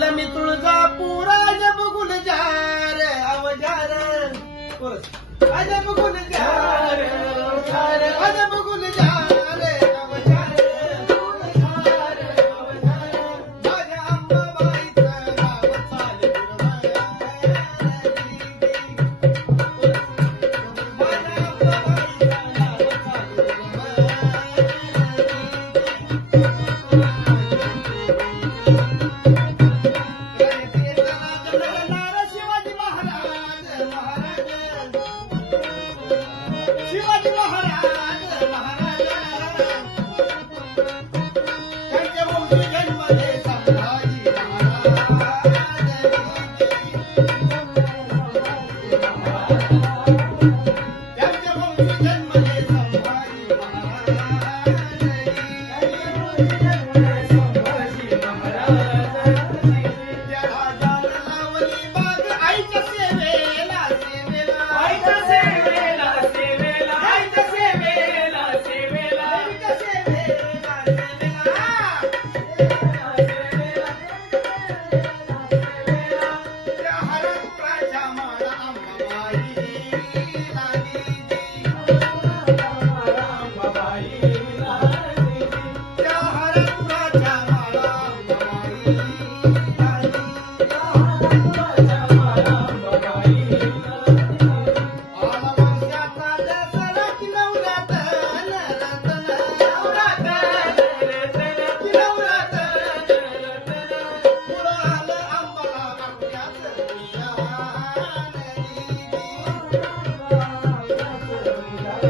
तिला मी तुळजा पुरा जब गुलजार अवजार अजब गुलजार.